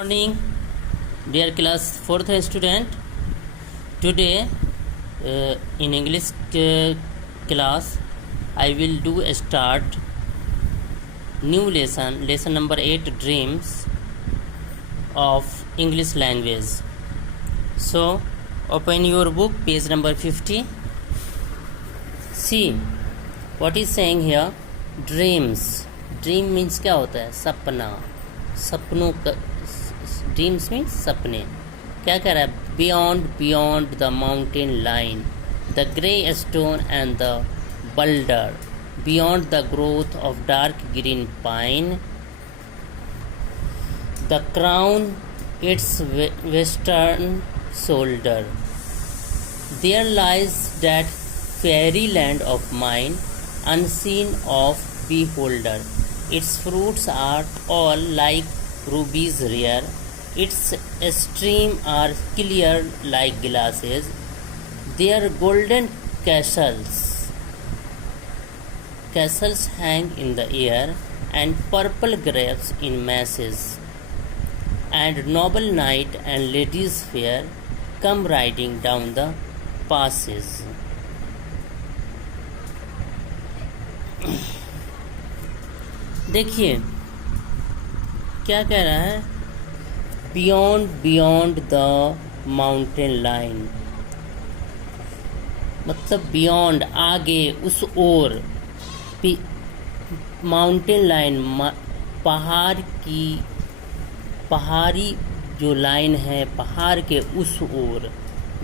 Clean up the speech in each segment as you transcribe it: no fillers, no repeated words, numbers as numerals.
Morning, dear class 4th student. Today in English class I will do a start new lesson number 8, dreams of English language. So open your book, page number 50. See what is saying here. Dreams. Dream means क्या होता है? सपना. सपनों का dreams means सपने. क्या कह रहा है? Beyond the mountain line, the grey stone and the boulder, beyond the growth of dark green pine, the crown its western shoulder, there lies that fairy land of mine, unseen of beholder, its fruits are all like rubies rare, its stream are clear like glasses, their golden castles hang in the air, and purple grapes in masses, and noble knight and ladies fair come riding down the passes. देखिए क्या कह रहा है. Beyond the mountain line, मतलब beyond आगे, उस ओर. Mountain line पहाड़ी जो लाइन है, पहाड़ के उस ओर.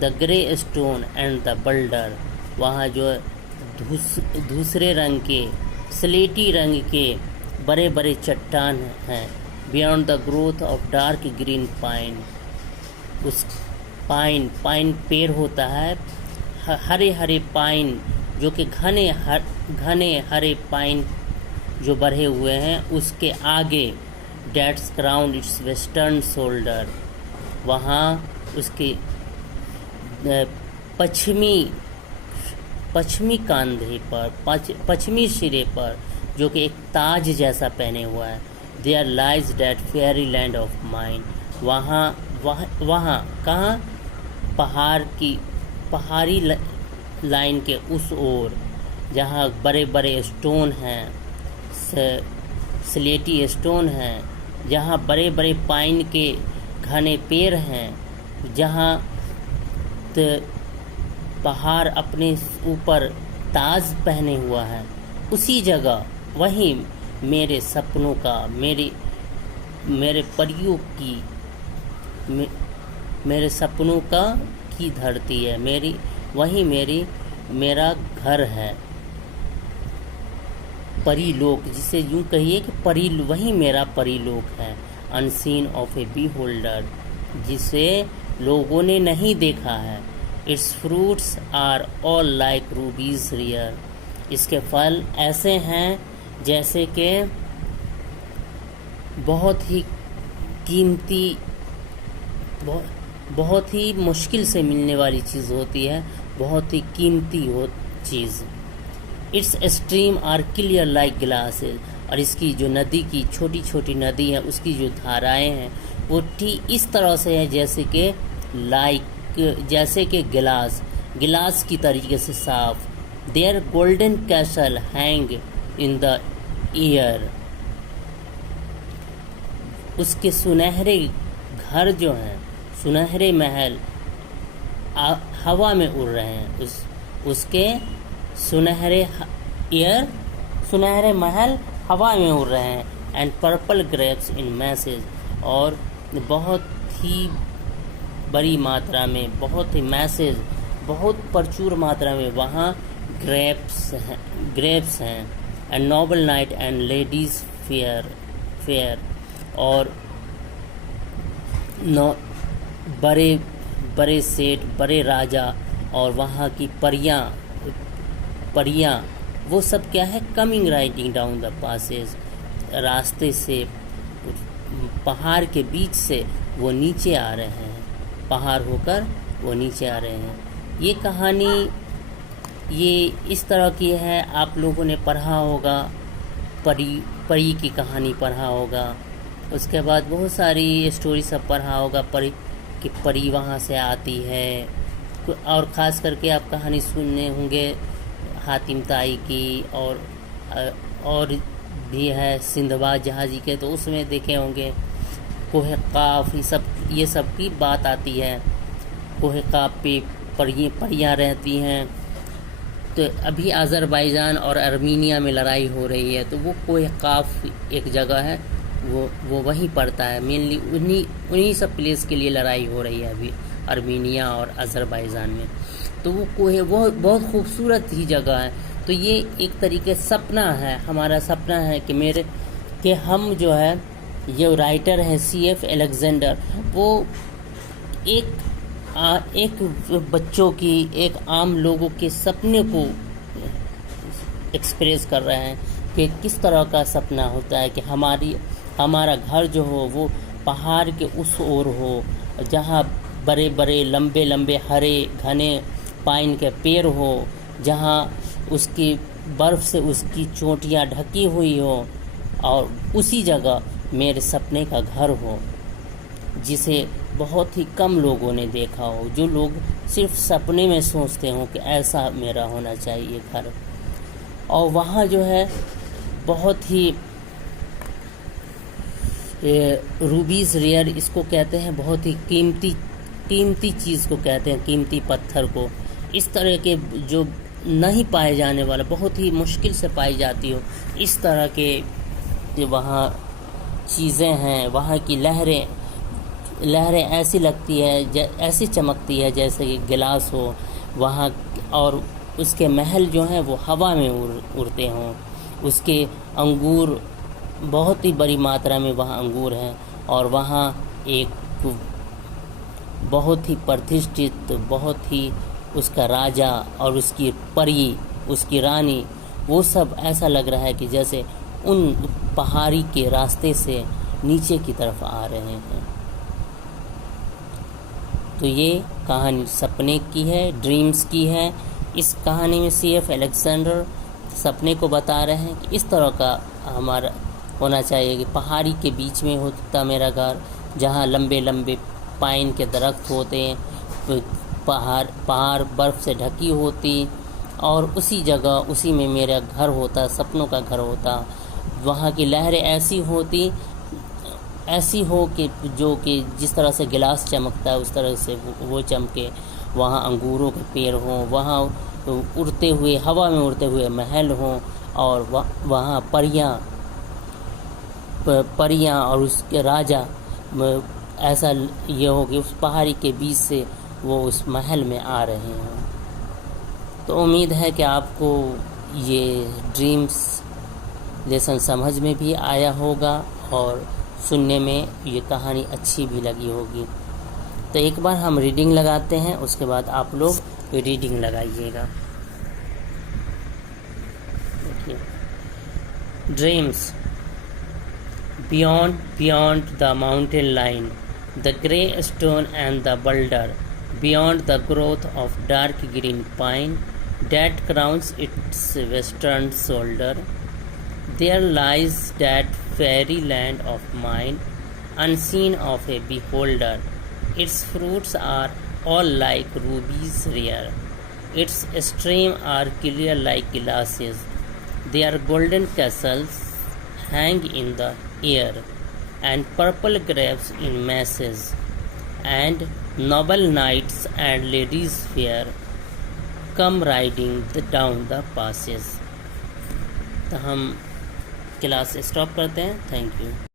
The grey stone and the boulder, वहाँ जो दूसरे रंग के, स्लेटी रंग के बड़े बड़े चट्टान हैं. Beyond the growth of dark green pine, उस पाइन पेड़ होता है, हरे हरे पाइन जो कि घने हरे पाइन जो बढ़े हुए हैं, उसके आगे dates crown its western shoulder, वहाँ उसके पश्चिमी कंधे पर, पश्चिमी सिरे पर जो कि एक ताज जैसा पहने हुआ है. There lies that fairy land of mine, वहाँ कहाँ? पहाड़ी लाइन के उस ओर, जहाँ बड़े बड़े स्टोन हैं, स्लेटी स्टोन हैं, जहाँ बड़े बड़े पाइन के घने पेड़ हैं, जहाँ पहाड़ अपने ऊपर ताज पहने हुआ है, उसी जगह वहीं मेरे सपनों का, मेरे परियों की, मेरे सपनों का की धरती है. वहीं मेरा घर है. परीलोक, जिसे यूं कहिए कि वहीं मेरा परीलोक है. Unseen of a beholder, जिसे लोगों ने नहीं देखा है. Its fruits are all like rubies rare, इसके फल ऐसे हैं जैसे कि बहुत ही कीमती, बहुत ही मुश्किल से मिलने वाली चीज़ होती है, बहुत ही कीमती चीज़. Its stream are clear like glasses, और इसकी जो नदी की छोटी छोटी नदी है, उसकी जो धाराएं हैं वो ठीक इस तरह से है जैसे कि गिलास की तरीके से साफ. Their golden castle hang in the air, उसके सुनहरे घर जो हैं, सुनहरे महल हवा में उड़ रहे हैं. उसके सुनहरे महल हवा में उड़ रहे हैं. And purple grapes in message, और बहुत ही बड़ी मात्रा में, बहुत प्रचुर मात्रा में वहाँ ग्रेप्स हैं. And noble knight and ladies fair, और बड़े सेठ, बड़े राजा, और वहाँ की परियां, वो सब क्या है? Coming riding down the passes, रास्ते से, पहाड़ के बीच से वो नीचे आ रहे हैं, पहाड़ होकर वो नीचे आ रहे हैं. ये कहानी ये इस तरह की है. आप लोगों ने पढ़ा होगा, परी की कहानी पढ़ा होगा. उसके बाद बहुत सारी स्टोरी सब पढ़ा होगा, परी कि परी वहाँ से आती है, और ख़ास करके आप कहानी सुनने होंगे हातिम ताई की, और भी है सिंधबाद जहाजी के, तो उसमें देखे होंगे कोह काफ, ये सब की बात आती है। कोह काफ पे परियाँ रहती हैं। तो अभी अज़रबैजान और अर्मीनिया में लड़ाई हो रही है, तो वो कोह काफ एक जगह है, वो वहीं पड़ता है। मेनली उन्हीं सब प्लेस के लिए लड़ाई हो रही है अभी अर्मीनिया और अज़रबैजान में। तो वो कोह वो बहुत खूबसूरत ही जगह है। तो ये एक तरीके सपना है, हमारा सपना है कि हम जो है, ये राइटर हैं C.F. अलेक्जेंडर, वो एक बच्चों की, एक आम लोगों के सपने को एक्सप्रेस कर रहे हैं कि किस तरह का सपना होता है कि हमारा घर जो हो वो पहाड़ के उस ओर हो, जहाँ बड़े बड़े लंबे लंबे हरे घने पाइन के पेड़ हो, जहाँ उसकी बर्फ़ से उसकी चोटियाँ ढकी हुई हो, और उसी जगह मेरे सपने का घर हो, जिसे बहुत ही कम लोगों ने देखा हो, जो लोग सिर्फ सपने में सोचते हों कि ऐसा मेरा होना चाहिए घर। और वहाँ जो है बहुत ही रूबीज़ रेयर इसको कहते हैं, बहुत ही कीमती चीज़ को कहते हैं, कीमती पत्थर को। इस तरह के जो नहीं पाए जाने वाला, बहुत ही मुश्किल से पाई जाती हो, इस तरह के वहाँ चीज़ें हैं। वहाँ की लहरें ऐसी लगती है, ऐसी चमकती है जैसे कि गिलास हो वहाँ, और उसके महल जो हैं वो हवा में उड़ते हों। उसके अंगूर, बहुत ही बड़ी मात्रा में वहाँ अंगूर हैं, और वहाँ एक बहुत ही प्रतिष्ठित, बहुत ही उसका राजा और उसकी परी, उसकी रानी, वो सब ऐसा लग रहा है कि जैसे उन पहाड़ी के रास्ते से नीचे की तरफ आ रहे हैं। तो ये कहानी सपने की है, ड्रीम्स की है। इस कहानी में C.F. अलेक्जेंडर सपने को बता रहे हैं कि इस तरह का हमारा होना चाहिए कि पहाड़ी के बीच में होता मेरा घर, जहाँ लंबे लंबे पाइन के दरख्त होते हैं, पहाड़ बर्फ़ से ढकी होती, और उसी जगह उसी में मेरा घर होता, सपनों का घर होता। वहाँ की लहरें ऐसी हो कि जो कि जिस तरह से गिलास चमकता है उस तरह से वो चमके। वहाँ अंगूरों के पेड़ हों, वहाँ उड़ते हुए, हवा में उड़ते हुए महल हों, और वहाँ परियां और उसके राजा, ऐसा ये हो कि उस पहाड़ी के बीच से वो उस महल में आ रहे हैं। तो उम्मीद है कि आपको ये ड्रीम्स लेसन समझ में भी आया होगा, और सुनने में ये कहानी अच्छी भी लगी होगी। तो एक बार हम रीडिंग लगाते हैं, उसके बाद आप लोग रीडिंग लगाइएगा। देखिए, dreams. Beyond the mountain line, the grey stone and the boulder, beyond the growth of dark green pine that crowns its western shoulder, there lies that fairyland of mine, unseen of a beholder. Its fruits are all like rubies rare, its streams are clear like glasses, their golden castles hang in the air, and purple grapes in masses, and noble knights and ladies fair come riding down the passes। तो हम class stop करते हैं। Thank you.